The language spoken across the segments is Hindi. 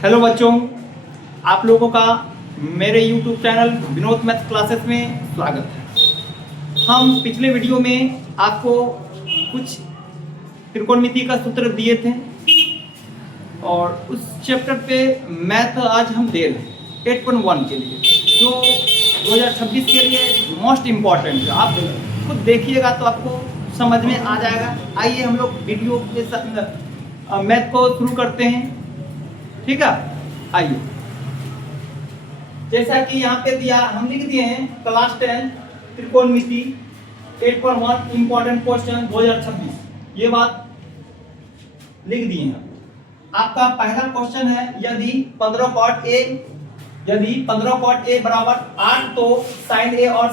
हेलो बच्चों, आप लोगों का मेरे YouTube channel Vinod math classes में स्वागत है। हम पिछले वीडियो में आपको कुछ त्रिकोणमिति का सूत्र दिए थे और उस चैप्टर पे मैथ आज हम दे रहे हैं 8.1 के लिए, जो 2026 के लिए मोस्ट इम्पॉर्टेंट है। आप खुद देखिएगा तो आपको समझ में आ जाएगा। आइए हम लोग वीडियो के साथ मैथ को शुरू करते हैं, ठीक है। आइए, जैसा कि यहाँ पे दिया, हम लिख दिए हैं क्लास 10 त्रिकोणमिति 8.1 इम्पोर्टेंट क्वेश्चन 2026, ये बात लिख दिए हैं। आपका पहला क्वेश्चन है, यदि 15 cot a बराबर 8 तो sin a और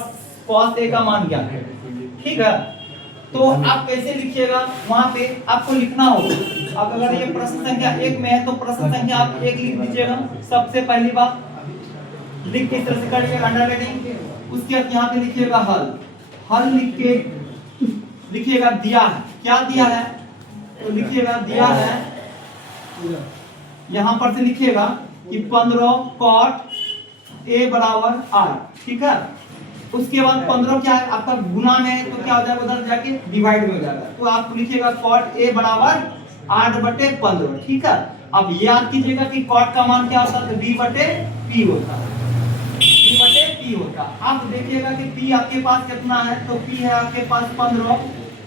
cos a का मान ज्ञात है, ठीक है। तो आप कैसे लिखिएगा, वहां पे आपको लिखना होगा। अब अगर ये प्रश्न संख्या 1 में है तो प्रश्न संख्या आप 1 लिख दीजिएगा। सबसे पहली बात लिख के इस तरह से करिएगा अंडरलाइनिंग। उसके बाद यहाँ पे लिखिएगा हल लिख के लिखिएगा दिया है। क्या दिया है तो लिखिएगा दिया है, यहाँ पर से लिखिएगा कि 15 cot a बराबर 8, ठीक है। उसके बाद 15 क्या है आपका गुना में है तो क्या हो जाएगा, उधर जाके डिवाइड में हो जाएगा। तो आप लिखिएगा cot a बराबर 8/15, ठीक है। अब याद कीजिएगा कि cot का मान क्या होता है, b/p होता है, b/p होता है। आप देखिएगा कि p आपके पास कितना है, तो p है आपके पास 15,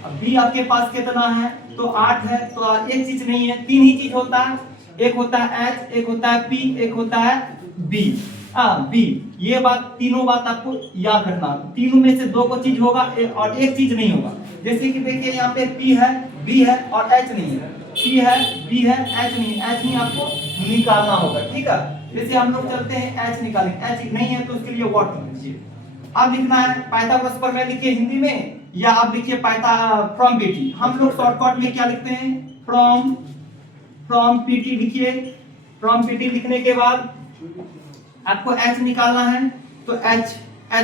अब b आपके पास कितना है तो 8 है। तो एक चीज नहीं है, तीन ही चीज होता है, एक होता है h, एक होता है p, एक होता है b। b, ये बात तीनों बात आपको याद रखना। तीनों में से दो को चीज होगा और एक चीज नहीं होगा। जैसे कि देखिए यहाँ पे p है, b है और h नहीं है, p है, b है, h नहीं आपको निकालना होगा, ठीक है। जैसे हम लोग चलते हैं h निकालें, h नहीं है तो उसके लिए व्हाट लिख लीजिए। अब लिखना है पाइथागोरस प्रमेय लिखिए हिंदी में, या आप लिखिए फ्रॉम पीटी। हम लोग शॉर्टकट में क्या लिखते हैं, फ्रॉम पीटी लिखिए। फ्रॉम पीटी लिखने के बाद आपको h निकालना है, तो h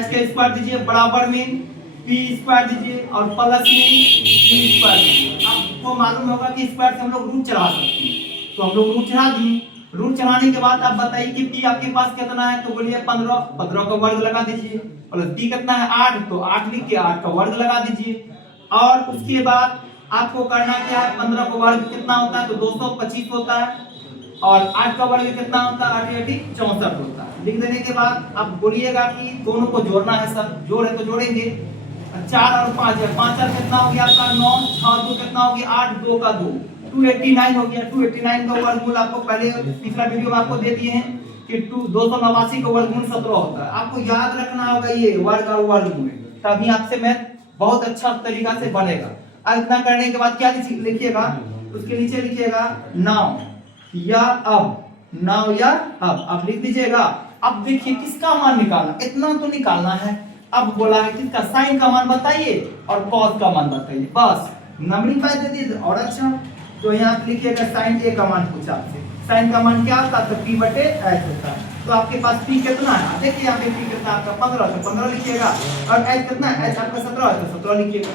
के स्क्वायर दीजिए, बराबर में p स्क्वायर दीजिए और प्लस में p स्क्वायर दीजिए। आपको मालूम होगा कि स्क्वायर से हम लोग रूट चढ़ा सकते हैं, तो हम लोग रूट चढ़ा दिए। रूट चढ़ाने के बाद आप बताइए कि p आपके पास कितना है, तो बोलिए 15 का वर्ग लगा दीजिए, प्लस p कितना है 8, तो 8 लिख के 8 का वर्ग लगा दीजिए। और उसके बाद आपको करना क्या है, 15 का वर्ग कितना होता है तो 225 होता है, और 8 का वर्ग कितना होता है 8 × 64 होता है। लिख देने के बाद आप बोलिएगा कि दोनों को जोड़ना है, सब जोड़ है तो जोड़ेंगे। 4 और 5 है, 5 और कितना हो गया आपका 9, 6 2 कितना हो गया 8, 2 का 2, 289 हो गया। 289 का वर्गमूल आपको पहले पिछला वीडियो में आपको दे दिए हैं कि 289 का वर्गमूल 17 होता है। आपको याद रखना होगा ये वर्ग और वर्गमूल, तभी आपसे मैथ बहुत अच्छा तरीका से बनेगा। अब इतना करने के बाद क्या लिखिएगा, उसके नीचे लिखिएगा नाउ या अब आप लिख दीजिएगा। अब देखिए किसका मान निकालना, इतना तो निकालना है। अब बोला है किसका, साइन का मान बताइए और कॉस का मान बताइए, बस नंबरिंग दे दी। और अच्छा, तो यहाँ लिखिएगा साइन ए का मान पूछा आपसे, साइन का मान क्या होता है तो p/h होता है। तो आपके पास p कितना है, देखिए यहाँ पे p कितना आपका 15, तो 15 लिखिएगा, और h कितना है, h आपका 17 है तो 17 लिखिएगा।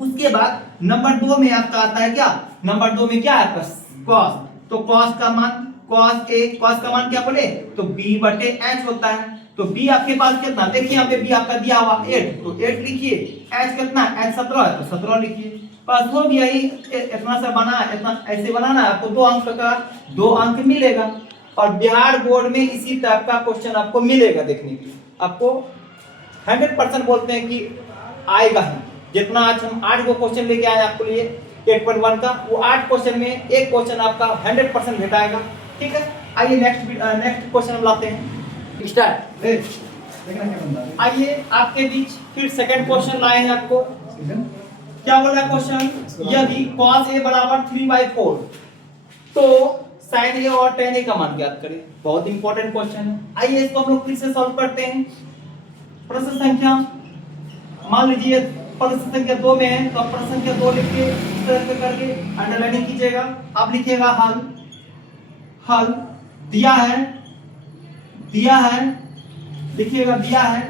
उसके बाद नंबर 2 में आपका आता है क्या, नंबर 2 में क्या है आपका cos, तो cos का मान cos का मान क्या बोले तो b/h होता है। तो b आपके पास कितना, देखिए यहाँ पे b आपका दिया हुआ 8, तो 8 लिखिए। h कितना है, h 17 है तो 17 लिखिए। बस हो गया, ही इतना सा बना, इतना ऐसे बनाना है आपको, 2 अंक का 2 अंक मिलेगा। और बिहार बोर्ड में इसी टाइप का क्वेश्चन आपको मिलेगा देखने के लिए। आपको 100% बोलते हैं कि आएगा ही। जितना आज हम 8 गो क्वेश्चन लेके आए आपके लिए 8.1 का, वो 8 क्वेश्चन में एक क्वेश्चन आपका 100% भेटाएगा, ठीक है। आइए नेक्स्ट क्वेश्चन लाते हैं, स्टार्ट। आइए आपके बीच फिर सेकंड क्वेश्चन लाए हैं आपको। क्या बोल रहा है क्वेश्चन, यदि cos a बराबर 3/4 तो sin a और tan a का मान ज्ञात करें। बहुत इंपॉर्टेंट क्वेश्चन है। आइए इसको हम लोग फिर से सॉल्व करते हैं। प्रश्न संख्या मान लीजिए प्रश्न संख्या 2 में है, तो आप प्रश्न संख्या 2 लिख के इस तरह से करके अंडरलाइनिंग कीजिएगा। आप लिखिएगा हल दिया है, लिखिएगा दिया है,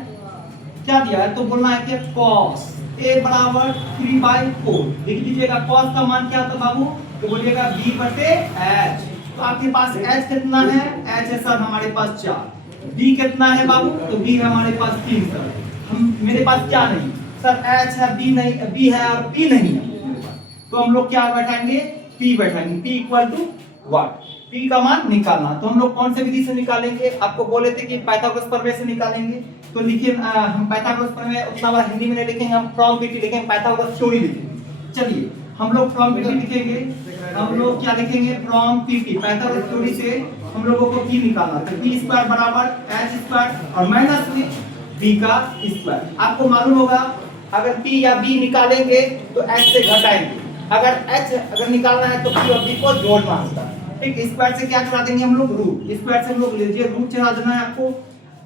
क्या दिया है तो बोलना है कि cos a बराबर 3/4 लिख लीजिएगा। cos का मान क्या था बाबू, तो बोलिएगा b/h, तो आपके पास h कितना है, h है सर हमारे पास 4, b कितना है बाबू, तो b है हमारे पास 3 सर। हम मेरे पास क्या नहीं सर, h है b नहीं, b है और p नहीं है मेरे पास, तो हम लोग क्या बैठाएंगे, p बैठाएंगे। p equal to what, p का मान निकालना। तो हम लोग कौन से विधि से निकालेंगे, आपको बोले थे कि पाइथागोरस प्रमेय से निकालेंगे। तो लिखिए हम पाइथागोरस प्रमेय उतना बार हिंदी में नहीं लिखेंगे, हम फ्रॉम पीटी लिखेंगे, पाइथागोरस थ्योरी लिखेंगे। चलिए हम लोग फ्रॉम पीटी लिखेंगे, हम लोग क्या लिखेंगे, फ्रॉम पीटी पाइथागोरस थ्योरी से हम लोगों को p निकालना है। p स्क्वायर बराबर h स्क्वायर और माइनस में b का स्क्वायर। आपको मालूम होगा अगर p या b निकालेंगे तो h से घटाएंगे, अगर h निकालना है तो p और b को जोड़ना होता है। ठीक, स्क्वायर से क्या चढ़ा देंगे हम लोग, रूट। स्क्वायर से हम लोग लीजिए रूट चढ़ा देना है आपको,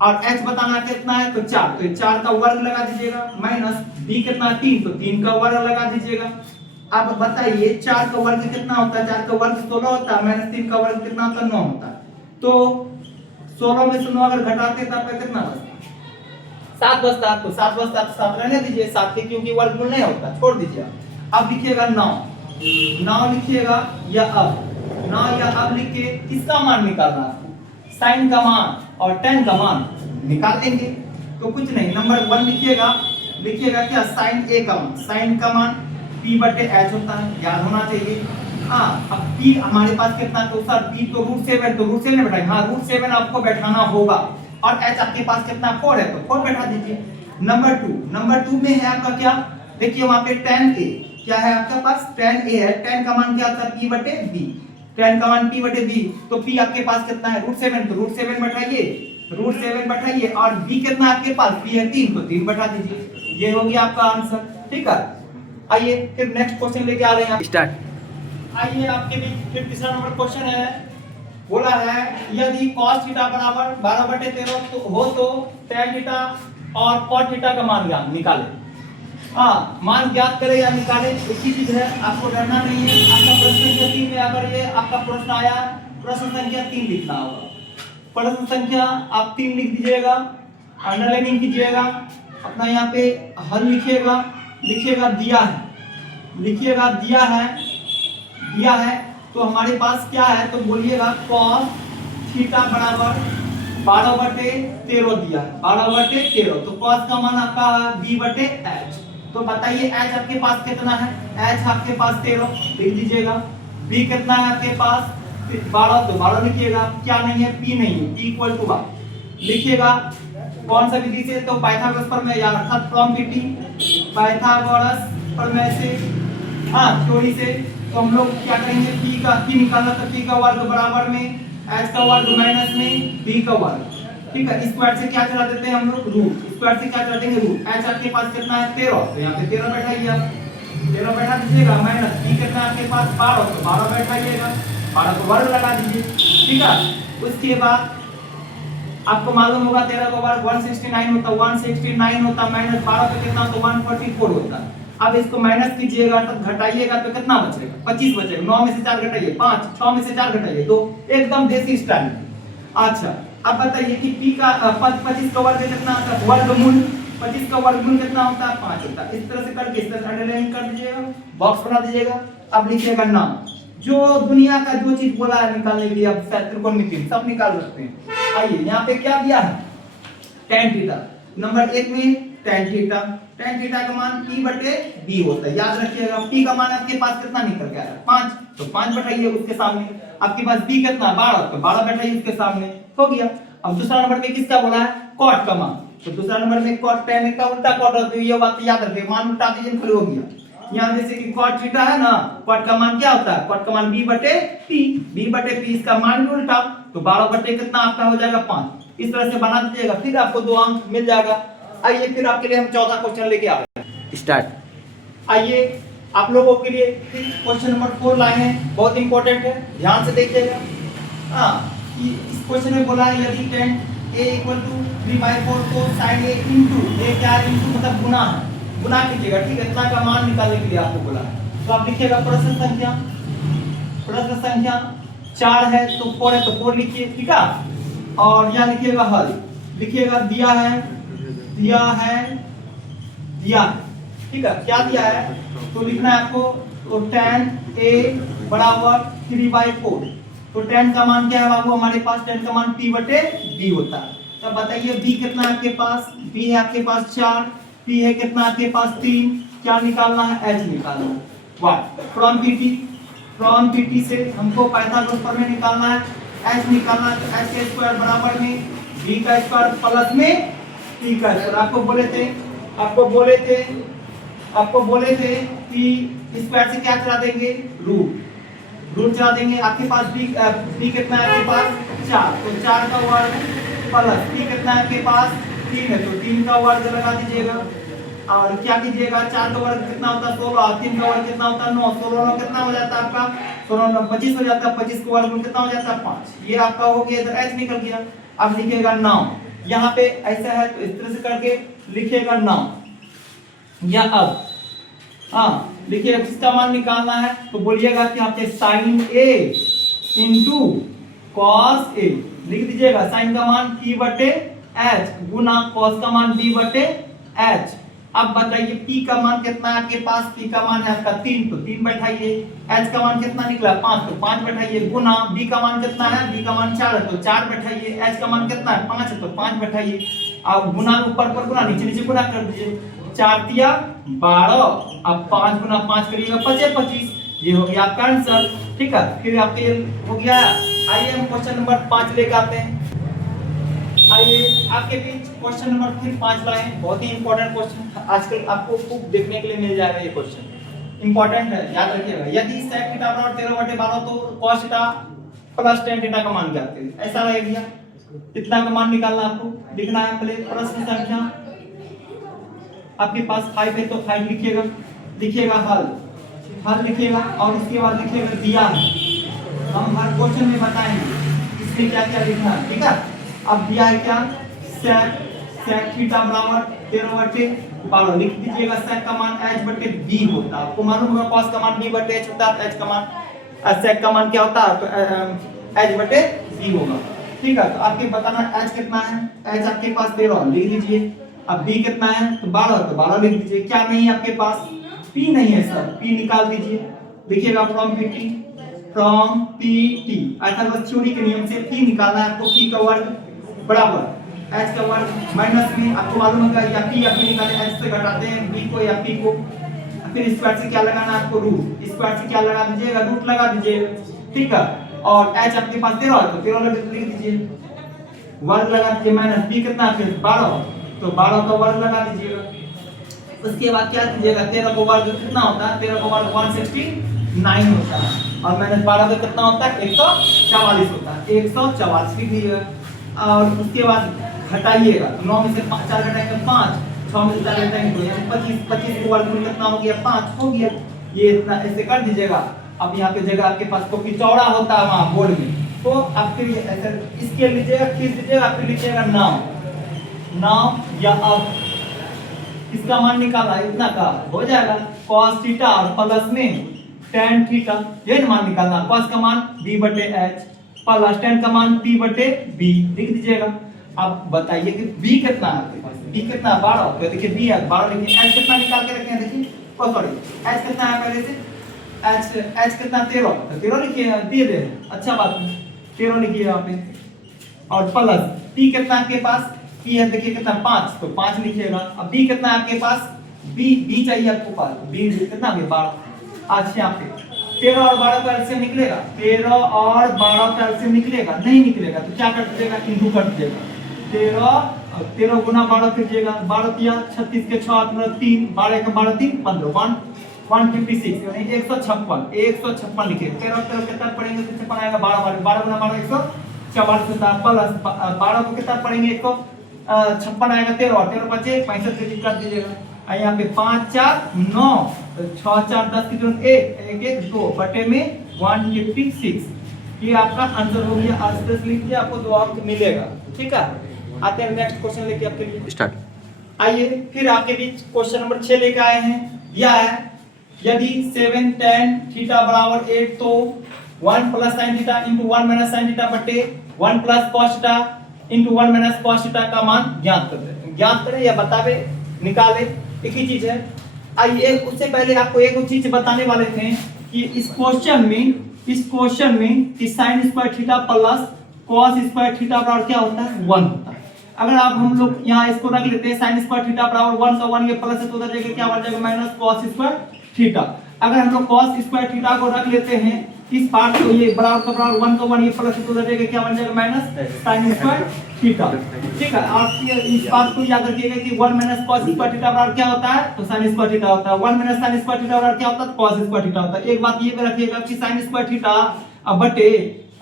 और h बताना कितना है तो 4, तो 4 का वर्ग लगा दीजिएगा, माइनस b कितना 3, तो 3 का वर्ग लगा दीजिएगा। अब बताइए 4 का वर्ग कितना होता है, 4 का वर्ग 16 होता है, माइनस 3 का वर्ग कितना होता है, 9 होता है। तो 16 में से 9 अगर घटाते तो आपका कितना बचता, 7 बचता। तो 7 बचता तो 7 रहने दीजिए, 7 के क्योंकि वर्गमूल नहीं होता, छोड़ दीजिए। अब लिखिएगा 9 लिखिएगा या अब 9 या अब लिख के किसका मान निकालना है, साइन का मान और tan का मान निकाल देंगे। तो कुछ नहीं, नंबर 1 लिखिएगा क्या, साइन a का मान, साइन का मान p बटे h होता है, याद होना चाहिए। हाँ, अब p हमारे पास कितना, तो सर p तो √7, तो √7 बैठाएंगे, हाँ √7 आपको बैठाना होगा, और h आपके पास कितना 4 है, तो 4 बैठा दीजिए। नंबर 2 में है आपका क्या, देखिए वहां पे tan a क्या है आपके पास, tan a है, tan का मान क्या होता है p बटे b, tan का मान p बटे b, तो p आपके पास कितना है √7, तो √7 बैठाइए, और b कितना आपके पास, p है 3, तो 3 बैठा दीजिए। ये हो गया आपका आंसर। ठीक है, आइए फिर नेक्स्ट क्वेश्चन लेके आ रहे हैं, स्टार्ट। आइए आपके भी फिर तीसरा नंबर क्वेश्चन है, बोला है यदि cos थीटा बराबर 12/13 तो हो तो tan थीटा और cot थीटा का मान निकालें। हाँ, मान ज्ञात करें या निकालें, एक ही चीज है, आपको डरना नहीं है। आपका प्रश्न संख्या 3 में अगर ये आपका प्रश्न आया, प्रश्न संख्या 3 लिखना होगा। प्रश्न संख्या आप 3 लिख दीजिएगा, अंडरलाइनिंग कीजिएगा, अपना यहाँ पे हल लिखिएगा दिया है, तो हमारे पास क्या है, तो बोलिएगा cos थीटा बराबर 12/13 दिया है, 12/13, तो cos का मान आपका b/h। तो बताइए h आपके पास कितना है, h आपके पास 13 लिख दीजिएगा, b कितना है आपके पास 12, तो 12 लिखिएगा, क्या नहीं है p नहीं है, p इक्वल टू 12 लिखिएगा। कौन सा विधि से, तो पाइथागोरस प्रमेय या अर्थात फ्रॉम पीटी, पाइथागोरस प्रमेय से, हाँ थ्योरी से। तो हम लोग क्या करेंगे, p निकालना, तो p का वर्ग बराबर में h का वर्ग माइनस में b का वर्ग। ठीक है, स्क्वायर से क्या चला देते हैं हम लोग, रूट, स्क्वायर से क्या चला देंगे रूट। h आपके पास कितना है 13, तो यहाँ पे 13 बैठाइए आप, 13 बैठा दीजिएगा, माइनस b कितना आपके पास 12, तो 12 बैठाइएगा, 12 को वर्ग लगा दीजिए। ठीक है, उसके बाद आपको मालूम होगा 13 का वर्ग 169 होता, 169 होता, माइनस 12 पे कितना, तो 144 होता है। अब इसको माइनस कीजिएगा तो घटाइएगा तो कितना बचेगा, 25 बचेगा। 9 में से 4 घटाइए 5, 6 में से 4 घटाइए 2, एकदम देसी स्टाइल। अच्छा, अब बताइए कि p का 25 का वर्ग कितना होता है, वर्गमूल 25 का वर्गमूल कितना होता है, 5 होता है। इस तरह से करके इस तरह अंडरलाइन कर दीजिएगा, बॉक्स बना दीजिएगा। अब लिखिएगा नाम, जो दुनिया का जो चीज बोला है निकालने के लिए, अब त्रिकोणमिति सब निकाल सकते हैं। आइए यहाँ पे क्या दिया है, tan थीटा, नंबर 1 में tan थीटा का मान p/b होता है, याद रखिएगा। p का मान आपके पास कितना निकल के आया 5, तो 5 बैठाइए उसके सामने। आपके पास b कितना 12, तो 12 बैठाइए उसके सामने, हो गया। अब दूसरा नंबर में किसका बोला है, cot का मान, तो दूसरा नंबर में cot tan का उल्टा cot होता है, ये बात याद रखिए, मान उल्टा दीजिए फिर हो गया। यहाँ जैसे कि cot थीटा है ना, cot का मान क्या होता है, cot का मान b/p, इसका मान भी उल्टा, तो 12 कितना आपका हो जाएगा 5। इस तरह से बना दीजिएगा, फिर आपको 2 अंक मिल जाएगा। आइए फिर आपके लिए हम चौथा क्वेश्चन लेके आ रहे हैं, स्टार्ट। आइए आप लोगों के लिए क्वेश्चन नंबर 4 लाए हैं, बहुत इंपॉर्टेंट है, ध्यान से देखिएगा। हाँ, इस क्वेश्चन में बोला है यदि tan a = 3/4 तो sin a इंटू a क्या है, इंटू मतलब गुना है, गुना कीजिएगा। ठीक है, इतना का मान निकालने के लिए आपको बोला है। तो आप लिखिएगा प्रश्न संख्या 4 है तो 4 है तो 4 लिखिए। ठीक है, और यहाँ लिखिएगा हल, लिखिएगा दिया है। ठीक है, क्या दिया है तो लिखना है आपको, तो tan a बराबर 3/4, तो tan का मान क्या है बाबू हमारे पास, tan का मान p बटे b होता है। तब बताइए b कितना है आपके पास, b है आपके पास 4, p है कितना आपके पास 3, क्या निकालना है, h निकालना है। व्हाट फ्रॉम pt से हमको पाइथागोरस प्रमेय निकालना है, h निकालना है। तो h का स्क्वायर बराबर में b का स्क्वायर प्लस में p का स्क्वायर। आपको बोले थे कि स्क्वायर से क्या चला देंगे, रूट चला देंगे। आपके पास b कितना है आपके पास 4, तो 4 का वर्ग प्लस p कितना है आपके पास 3 है, तो 3 का वर्ग लगा दीजिएगा। और क्या कीजिएगा, 4 का वर्ग कितना होता है 16, 3 का वर्ग कितना होता है 9, 16 में कितना हो जाता है आपका 16 में 25 हो जाता है, 25 का वर्ग में कितना हो जाता है 5। ये आपका हो गया, इधर h निकल गया। अब लिखिएगा 9, यहाँ पे ऐसा है तो इस तरह से करके लिखिएगा 9। या अब देखिए किसका मान निकालना है, तो बोलिएगा कि आपके sin a into cos a लिख दीजिएगा। sin का मान p बटे h गुना cos का मान b बटे h। अब बताइए p का मान कितना है आपके पास, p का मान है आपका 3, तो 3 बैठाइए। h का मान कितना निकला 5, तो 5 बैठाइए। गुना b का मान कितना है, b का मान 4 है, तो 4 बैठाइए। h का मान कितना है 5 है, तो 5 बैठाइए। अब गुना ऊपर पर गुना, नीचे गुना कर दीजिए। 4 तिया 12, अब 5 गुना 5 करिएगा 25, ये हो गया आपका आंसर। ठीक है, फिर आपके हो गया। आइए हम क्वेश्चन नंबर 5 लेकर आते हैं। आइए आपके बीच क्वेश्चन नंबर फिर 5 लाए, बहुत ही इंपॉर्टेंट क्वेश्चन, आजकल आपको खूब देखने के लिए मिल जाएगा। ये क्वेश्चन इंपॉर्टेंट है, याद रखिएगा। यदि sec थीटा बराबर 13/12 तो cos theta plus tan theta का मान क्या है, ऐसा रहेगा। कितना का मान निकालना आपको लिखना है। पहले प्रश्न संख्या आपके पास 5 है, तो 5 लिखिएगा हल लिखिएगा, और उसके बाद लिखिएगा दिया है। हम हर क्वेश्चन में बताएंगे इसमें क्या क्या लिखना है, ठीक है। अब दिया है क्या, sec थीटा बराबर 13/12 लिख दीजिएगा। sec का मान h बटे b होता है, आपको मालूम होगा cos का मान b बटे h होता है, h का मान sec का मान क्या होता है, तो h बटे b होगा। ठीक है, तो आपके बताना h कितना है, h आपके पास 13 लिख दीजिए। अब b कितना है, तो 12, तो 12 लिख दीजिए। क्या नहीं है आपके पास, p नहीं है सर, p निकाल दीजिए। लिखिएगा फ्रॉम pt अर्थात थ्योरी के नियम से p निकालना है आपको। p का वर्ग बराबर h का वर्ग माइनस में, आपको मालूम होगा या p निकाले h से घटाते हैं b को या p को, फिर स्क्वायर से क्या लगाना है आपको, रूट। स्क्वायर से क्या लगा दीजिएगा, रूट लगा दीजिएगा। ठीक है, और h आपके पास 13 है, तो 13 लिख दीजिए। वर्ग लगा दीजिए, माइनस b कितना है 12, तो 12 का वर्ग लगा दीजिएगा। उसके बाद क्या कीजिएगा, 13 का वर्ग कितना होता है, 13 का वर्ग 169 होता है, और माइनस 12 का कितना होता है 144 होता है, 144 लिख दीजिएगा। और उसके बाद घटाइएगा, 9 में से 4 घटाएंगे 5, 6 में से 4 घटाएंगे 2, यानी 25 का वर्ग कितना हो गया 5 हो गया। ये इतना ऐसे कर दीजिएगा। अब यहाँ पे जगह आपके पास कॉपी चौड़ा होता है वहाँ बोर्ड में, तो आप फिर ऐसे इसके लीजिएगा, खींच दीजिएगा, फिर लिखिएगा 9 या अब इसका मान निकाला इतना का हो जाएगा cos थीटा और प्लस में tan थीटा, ये मान निकालना। cos का मान b बटे h प्लस tan का मान p बटे b लिख दीजिएगा। अब बताइए कि b कितना है आपके पास, b कितना है 12, तो देखिए b है 12 लिखिए। h कितना निकाल के रखे हैं देखिए, सॉरी h कितना है पहले से, h कितना 13, तो 13 लिखिए, दिए दे अच्छा बात है 13 लिखिए यहाँ पे। और प्लस p कितना आपके पास, p है देखिए कितना 5, तो 5 लिखिएगा। अब b कितना है आपके पास, b चाहिए आपको पास, b कितना है 12। अच्छा यहाँ पे 13 और 12 का एलसीएम निकलेगा, 13 और 12 का एलसीएम निकलेगा, नहीं निकलेगा तो क्या कर दीजिएगा, इंटू कर दीजिएगा। 13 गुना 12 कीजिएगा, 12 तिया 36 के 6 3, 12 के 12 3 15, 156 यानी 156 लिखिए। 13 कितना पढ़ेंगे तो कितना आएगा 12 गुना 12 144 होता है, प्लस 12 को कितना पढ़ेंगे 156 आएगा, 13 बचे 65 के कर दीजिएगा। यहाँ पे 5 4 9, तो 6 4 10 की जरूरत 1 1 2 बटे में 156, ये आपका आंसर हो गया। आंसर लिख दिया, आपको 2 अंक मिलेगा। ठीक है, आते हैं नेक्स्ट क्वेश्चन लेके आपके लिए स्टार्ट। आइए फिर आपके बीच क्वेश्चन नंबर 6 लेके आए हैं। यह है यदि 7 tan थीटा बराबर 8 तो 1 plus sin theta into 1 minus sin theta बटे 1 plus cos theta into 1 minus cos theta का मान ज्ञात करें या बतावे निकाले, एक ही चीज है। आइए उससे पहले आपको एक चीज बताने वाले थे कि इस क्वेश्चन में इस क्वेश्चन में कि sine square theta plus cos square theta बराबर क्या होता है 1 होता है। अगर आप हम लोग यहाँ इसको रख लेते हैं साइन स्क्वायर थीटा बराबर 1 का 1 ये प्लस है तो उधर जाके क्या बन जाएगा माइनस कॉस स्क्वायर थीटा। अगर हम लोग कॉस स्क्वायर थीटा को रख लेते हैं इस पार्ट को ये बराबर का बराबर 1 का 1 ये प्लस है तो उधर जाके क्या बन जाएगा माइनस साइन स्क्वायर थीटा। ठीक है, आप ये इस बात को याद रखिएगा कि 1 माइनस cos स्क्वायर थीटा बराबर क्या होता है तो sin स्क्वायर थीटा होता है। 1 माइनस sin स्क्वायर थीटा बराबर क्या होता है cos स्क्वायर थीटा होता है। एक बात ये भी रखिएगा कि sin स्क्वायर थीटा बटे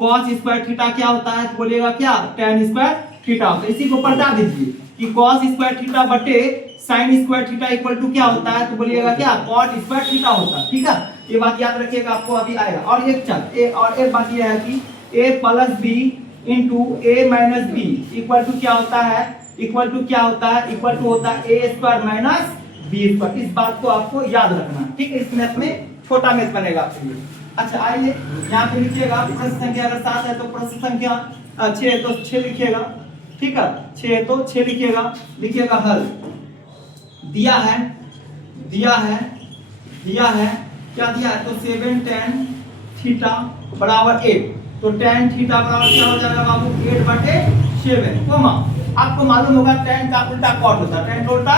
cos स्क्वायर थीटा क्या होता है तो बोलिएगा क्या tan स्क्वायर थीटा होता है। इसी को पलटा दीजिए कि cos स्क्वायर थीटा बटे sin square theta equal to क्या होता है तो बोलिएगा क्या cot स्क्वायर थीटा होता है। ठीक है, ये बात याद रखिएगा, आपको अभी आएगा। और एक बात ये है कि a plus b into a minus b equal to क्या होता है इक्वल टू क्या होता है इक्वल टू होता है ए स्क्वायर माइनस बी स्क्वायर। इस बात को आपको याद रखना। ठीक है, इस मैथ में छोटा मैथ बनेगा आपके लिए। अच्छा आइए यहाँ पे लिखिएगा प्रश्न संख्या अगर 7 है तो प्रश्न संख्या 6 है तो 6 लिखिएगा। ठीक है, 6 है तो 6 लिखिएगा हल दिया है क्या दिया है तो 7 tan थीटा बराबर 8 तो tan थीटा बराबर क्या हो जाएगा बाबू 8/7 कोमा। आपको मालूम होगा tan का उल्टा cot होता है, tan का उल्टा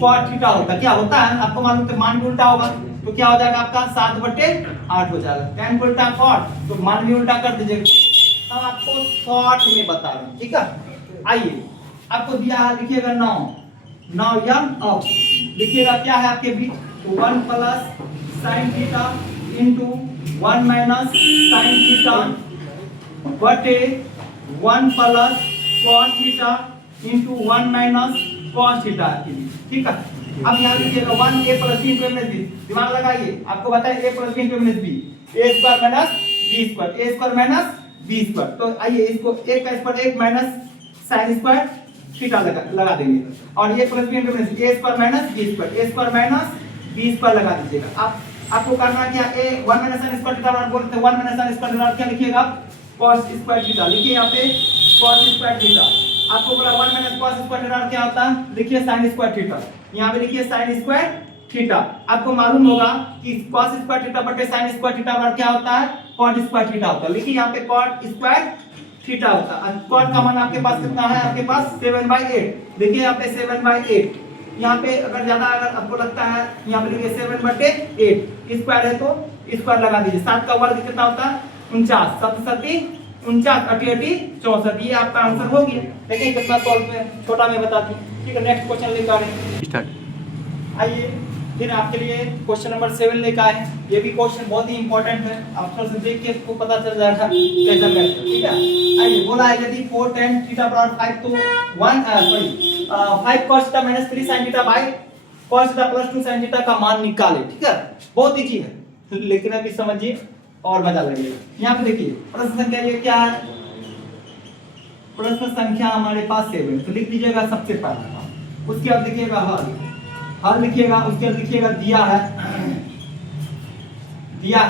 cot थीटा होता है। क्या होता है आपको मालूम है, मान भी उल्टा होगा तो क्या हो जाएगा आपका 7/8 हो जाएगा। tan का उल्टा cot तो मान भी उल्टा कर दीजिएगा। हम आपको शॉर्ट में बता रहे हैं। ठीक है, आइए आपको दिया है लिखिएगा 9 या अब लिखिएगा क्या है आपके बीच 1 plus sin theta into 1 minus sin theta बटे 1 plus cos theta into 1 minus cos theta. ठीक है, अब यहाँ लिखिएगा 1 a plus b into minus b। दिमाग लगाइए, आपको बताइए a plus b into minus b a square minus b minus b square. तो आइए इसको a का square 1 minus sin square theta लगा देंगे और ये plus b into minus a square minus b square लगा दीजिएगा। आप आपको करना क्या a 1 minus sin square theta बराबर बोलते हैं 1 माइनस sin स्क्वायर थीटा क्या लिखिएगा cos स्क्वायर थीटा। लिखिए यहाँ पे cos स्क्वायर थीटा। आपको बोला 1 माइनस cos स्क्वायर थीटा क्या होता है लिखिए sin स्क्वायर थीटा। यहाँ पे लिखिए sin स्क्वायर थीटा। आपको मालूम होगा कि cos स्क्वायर थीटा बटे sin स्क्वायर थीटा बराबर क्या होता है cot स्क्वायर थीटा होता है। लिखिए यहाँ पे cot स्क्वायर थीटा होता है। cot का मान आपके पास कितना है आपके पास 7/8। देखिए यहाँ पे 7/8 यहाँ पे अगर ज्यादा अगर आपको लगता है यहाँ पे लिखिए 7/8 स्क्वायर है तो स्क्वायर लगा दीजिए। 7 का वर्ग कितना होता है 49 7 7 49 88 64। ये आपका आंसर हो गया। देखिए कितना सॉल्व पे छोटा में बताती हूँ। ठीक है, नेक्स्ट क्वेश्चन लेकर आ रहे हैं स्टार्ट। आइए फिर आपके लिए क्वेश्चन नंबर 7 लेकर आए हैं। ये भी क्वेश्चन बहुत ही इंपॉर्टेंट है, आप थोड़ा सा देख के आपको पता चल जाएगा कैसा करते हैं। ठीक है, आइए बोला है यदि 4 tan थीटा बराबर 5 तो 5 cos theta minus 3 sin theta by cos theta plus 2 sin theta का मान निकालें। ठीक है, बहुत इजी है लेकिन अभी समझिए और मजा लगेगा। यहाँ पे देखिए प्रश्न संख्या ये क्या है, प्रश्न संख्या हमारे पास 7 तो लिख दीजिएगा सबसे पहला। उसके बाद लिखिएगा हल लिखिएगा। उसके बाद लिखिएगा दिया है क्या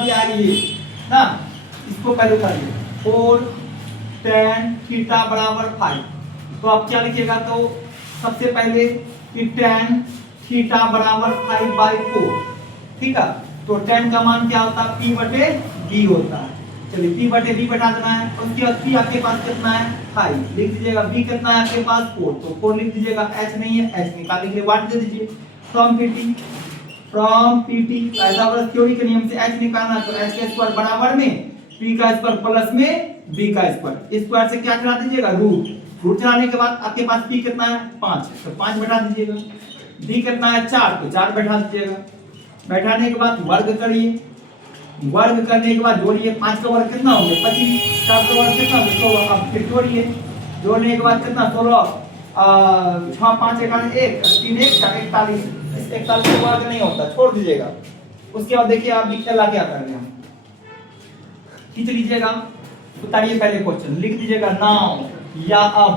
दिया है ये ना, इसको पहले उतारिए 4 tan थीटा बराबर 5। तो आप क्या लिखिएगा तो सबसे पहले कि tan थीटा बराबर 5/4। ठीक है, तो tan का मान क्या होता है p/b होता है। चलिए p/b बैठा देना है। उसके बाद p आपके पास कितना है 5 लिख दीजिएगा। b कितना है आपके पास 4 तो 4 लिख दीजिएगा। h नहीं है h निकाल लीजिए, वाट दे दीजिए फ्रॉम pt पाइथागोरस थ्योरी के नियम से h निकालना तो h का स्क्वायर बराबर में p का स्क्वायर प्लस में b का स्क्वायर। स्क्वायर से क्या चला दीजिएगा रूट चलाने के बाद आपके पास p कितना है 5 तो 5 बैठा दीजिएगा। b कितना है 4 तो 4 बैठा दीजिएगा। बैठाने के बाद वर्ग करिए, वर्ग करने के बाद जोड़िए। 5 का वर्ग कितना हो गया 25, 4 का वर्ग कितना हो गया 16। अब फिर जोड़िए, जोड़ने के बाद कितना 16 6 5 1 3 1 41। 41 का वर्ग नहीं होता, छोड़ दीजिएगा। उसके बाद देखिए आप निकला क्या कर रहे हैं, खींच लीजिएगा। उतारिए पहले क्वेश्चन, लिख दीजिएगा नाउ या अब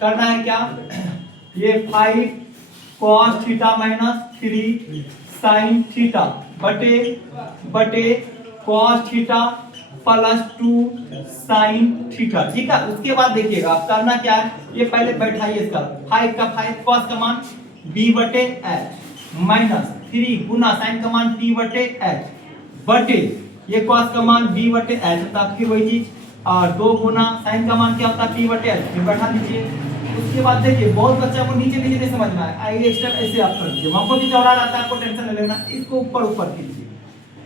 करना है क्या ये 5 cos theta minus 3 sin theta बटे cos theta plus 2 sin theta. ठीक है, उसके बाद देखिएगा आप करना क्या है, ये पहले बैठाइए इसका 5 का 5 cos का मान b/h माइनस 3 गुना साइन का मान p बटे h बटे ये cos का मान b बटे h होता है, फिर वही चीज और 2 गुना साइन का मान क्या होता है p बटे h, फिर बैठा दीजिए। उसके बाद देखिए बहुत बच्चा को नीचे नीचे नहीं समझ में आए, आइए स्टेप ऐसे आप कर दीजिए, हमको भी चौड़ा रहता है, आपको टेंशन नहीं लेना। इसको ऊपर ऊपर कीजिए,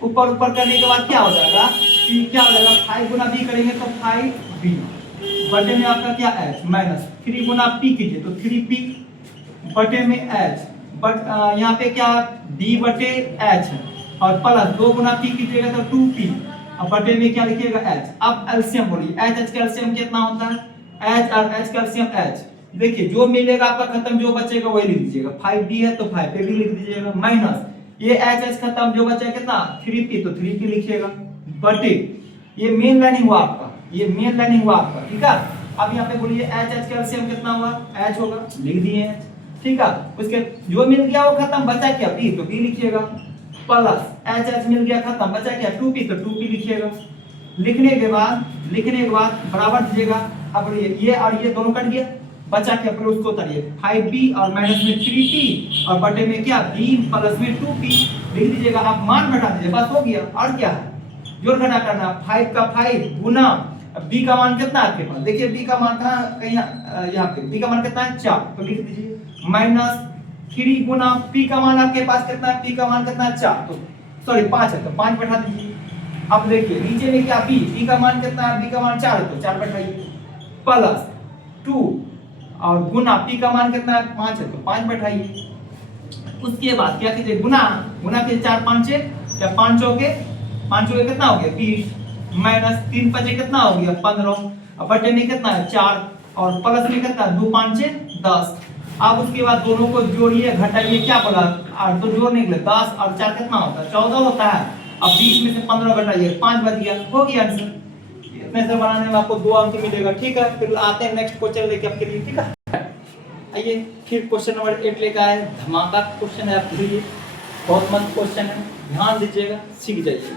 ऊपर ऊपर करने के बाद क्या हो जाएगा, p क्या हो जाएगा 5 गुना b करेंगे तो 5b बटे में आपका क्या h माइनस 3 गुना p कीजिए तो 3p बटे में h बट यहाँ पे क्या b बटे h है और प्लस 2 गुना p कीजिएगा तो 2p और बटे में क्या लिखिएगा h। अब एलसीएम बोलिए, h का एलसीएम कितना होता है, h और h का एलसीएम h। देखिए जो मिलेगा आपका खत्म, जो बचेगा वही लिख दीजिएगा, 5b है तो 5 पे भी लिख दीजिएगा माइनस ये h खत्म, जो बचा कितना 3p तो 3p लिखिएगा बटे ये मेन लाइन हुआ आपका, ये मेन लाइन हुआ आपका, ठीक है। अब यहाँ पे बोलिए h का एलसीएम कितना हुआ, h होगा, लिख दिए h, ठीक है। उसके जो मिल गया वो खत्म, बचा क्या p तो p लिखिएगा प्लस h मिल गया खत्म, बचा क्या 2p तो 2p लिखिएगा। लिखने के बाद बराबर दीजिएगा। अब ये और ये दोनों कट गया, बचा क्या फिर उसको उतारिए 5b और माइनस में 3p और बटे में क्या b प्लस में 2p लिख दीजिएगा। आप मान बैठा दीजिए, बस हो गया। और क्या है, जोड़ घटा करना, 5 का 5 गुना b का मान कितना आपके पास, देखिए b का मान कहाँ कहीं यहाँ पे b का मान कितना है 4 तो लिख दीजिए माइनस 3 गुना p का मान आपके पास कितना है, p का मान कितना है 4 तो सॉरी 5 है तो 5 बैठा दीजिए। अब देखिए नीचे में क्या b का मान कितना है, b का मान 4 है तो 4 बैठाइए प्लस 2 और गुना p का मान कितना है 5 है तो 5 बैठाइए। उसके बाद क्या कीजिए गुना के 4 5 क्या 5 चौके कितना हो गया 20 माइनस 3 5 कितना हो गया 15 और बटे में कितना है 4 और प्लस में कितना 2 5 10। अब उसके बाद दोनों को जोड़िए घटाइए, क्या बोला 8 तो जोड़ने के लिए 10 और 4 कितना होता है 14 होता है। अब 20 में से 15 घटाइए 5 बच गया, हो गया आंसर। इतने से बनाने में आपको 2 अंक मिलेगा, ठीक है। फिर आते हैं नेक्स्ट क्वेश्चन लेके आपके लिए, ठीक है। आइए फिर क्वेश्चन नंबर 8 लेकर आए, धमाका क्वेश्चन है आपके लिए, बहुत मस्त क्वेश्चन है, ध्यान दीजिएगा, सीख जाइए,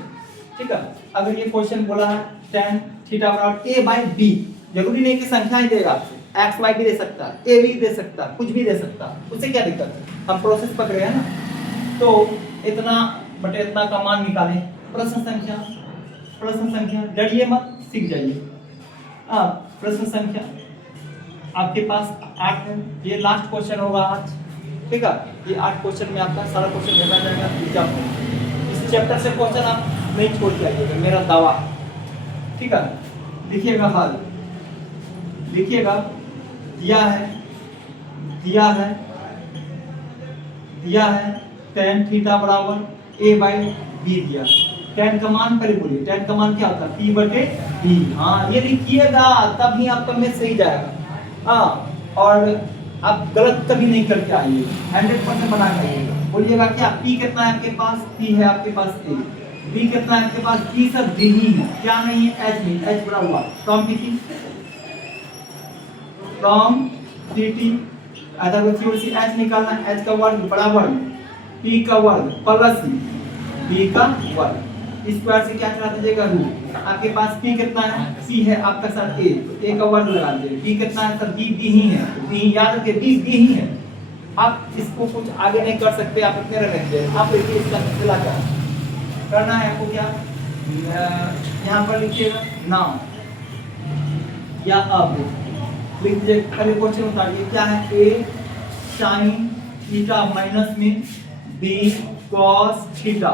ठीक है। अगर ये क्वेश्चन बोला है tan थीटा बराबर a/b, जरूरी नहीं कि संख्या ही देगा आपसे, x y भी दे सकता है, a भी दे सकता है, कुछ भी दे सकता है, उससे क्या दिक्कत है, हम प्रोसेस पकड़े हैं ना। तो इतना बटे इतना का मान निकालें, प्रश्न संख्या डरिए मत, सीख जाइए। प्रश्न संख्या आपके पास 8 है, ये लास्ट क्वेश्चन होगा आज, ठीक है। ये 8 क्वेश्चन में आपका सारा क्वेश्चन भेजा जाएगा एग्जाम में। इस चैप्टर से क्वेश्चन आप नहीं छोड़ के आइएगा, मेरा दावा, ठीक है। लिखिएगा हल, लिखिएगा दिया है tan थीटा बराबर a/b दिया। tan का मान पहले बोलिए, tan का मान क्या होता है p बटे b। हाँ ये लिखिएगा, तभी आपका मैथ सही जाएगा। हाँ और आप गलत कभी नहीं करके आइए, 100% बना के आइएगा। बोलिएगा क्या p कितना है आपके पास, p है आपके पास a, b कितना है आपके पास, p सब d ही है, क्या नहीं है h नहीं, h बड़ा हुआ फ्रॉम pt अगर बच्ची उसी h निकालना, h का वर्ग बराबर p का वर्ग प्लस b का वर्ग, स्क्वायर से क्या करा दीजिएगा रूट। आपके पास p कितना है, c है आपका सर a, तो a का वर्ग लगा दीजिए। b कितना है सर, b ही है, b याद रखिए b ही है। आप इसको कुछ आगे नहीं कर सकते, आप इतने रख दीजिए। आप देखिए इसका सिलसिला क्या करना है आपको, क्या यहाँ पर लिखिएगा नाम या अब लिख दीजिए। पहले क्वेश्चन उतारिए, क्या है a sin थीटा माइनस में b cos थीटा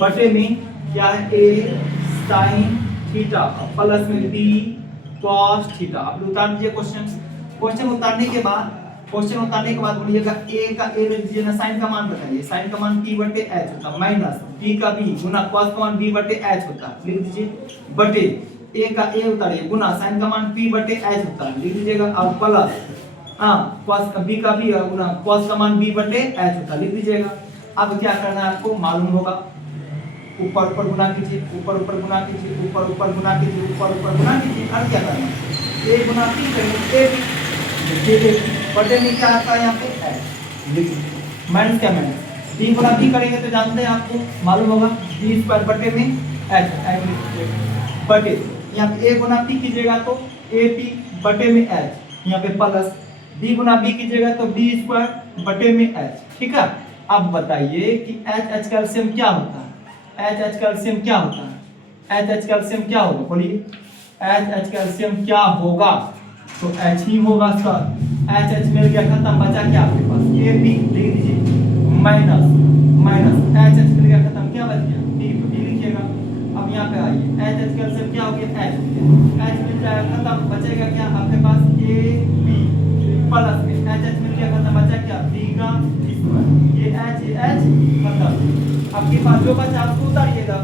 बटे में क्या है a sin थीटा प्लस में b cos थीटा। अब उतार दीजिए क्वेश्चन उतारने के बाद बोलिएगा a का a लिख दीजिए ना, sin का मान बताइए, sin का मान p बटे h होता है माइनस b का b गुना cos का मान b बटे h होता है, लिख दीजिए बटे a का a उतारिए गुना sin का मान p बटे h होता है, लिख दीजिएगा और प्लस cos का b गुना cos का मान b बटे h होता है, लिख दीजिएगा। अब क्या करना है आपको मालूम होगा, ऊपर ऊपर गुना कीजिए, ऊपर ऊपर गुना कीजिए, ऊपर ऊपर गुना कीजिए, ऊपर ऊपर गुना कीजिए। अब क्या करना है, a गुना p करेंगे, a बटे में क्या आता है यहाँ पे h, माइनस क्या माइनस b गुना b करेंगे तो जानते हैं आपको मालूम होगा b स्क्वायर बटे में h बटे यहाँ पे a गुना p कीजिएगा तो ap बटे में h, यहाँ पे प्लस b गुना b कीजिएगा तो b स्क्वायर बटे में h, ठीक है। अब बताइए कि एच का एलसीएम क्या होता है, एच का एलसीएम क्या होता है, एच का एलसीएम क्या होगा, बोलिए एच का एलसीएम क्या होगा, तो एच ही होगा सर। एच मिल गया खत्म, बचा क्या आपके पास, ए बी लिख दीजिए, माइनस एच मिल गया खत्म, क्या बच गया डी, तो डी लिखिएगा। अब यहाँ पे आइए एच का एलसीएम क्या हो गया, एच मिल जाएगा खत्म, बचेगा क्या आपके पास ए बी प्लस में एच मिल गया खत्म, बचा क्या बी का स्क्वायर, ये एच खत्म। आपके पास जो बचा उसको उतारिएगा,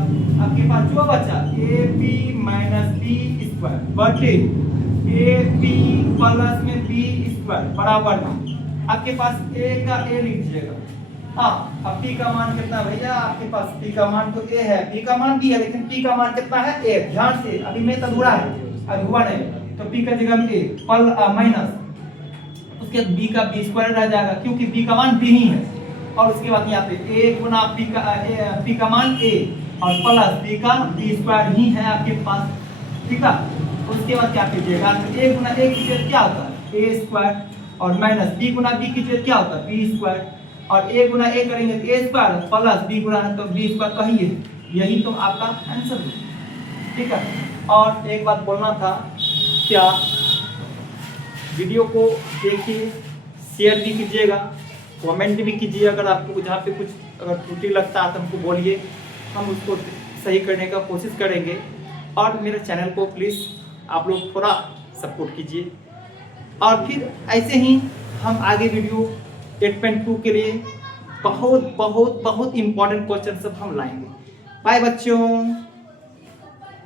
आपके पास जो बचा a b minus b square बटे ए बी प्लस में बी स्क्वायर बराबर में आपके पास ए का ए लिख दीजिएगा। हाँ, अब p का मान कितना भैया आपके पास, p का मान तो a है, p का मान b है, लेकिन p का मान कितना है a। ध्यान से अभी में तो अधूरा है, अभी हुआ नहीं, तो p का जगह में a पल माइनस उसके बाद b का b स्क्वायर रह जाएगा, क्योंकि b का मान b ही है। और उसके बाद यहाँ पे a गुना p का मान a और प्लस b का b स्क्वायर ही है आपके पास, ठीक है। उसके बाद क्या कीजिएगा, a गुना a की जगह क्या होता है a स्क्वायर और माइनस b गुना b की जगह क्या होता है b स्क्वायर, और a गुना a करेंगे तो a स्क्वायर प्लस b गुना है तो b स्क्वायर कहिए, यही तो आपका आंसर है, ठीक है। और एक बात बोलना था, क्या वीडियो को देखिए, शेयर भी कीजिएगा, कमेंट भी कीजिए, अगर आपको जहाँ पे कुछ अगर त्रुटि लगता है तो हमको बोलिए, हम उसको सही करने का कोशिश करेंगे। और मेरे चैनल को प्लीज़ आप लोग थोड़ा सपोर्ट कीजिए, और फिर ऐसे ही हम आगे वीडियो 8.2 के लिए बहुत बहुत बहुत इंपॉर्टेंट क्वेश्चन सब हम लाएंगे। बाय बच्चों।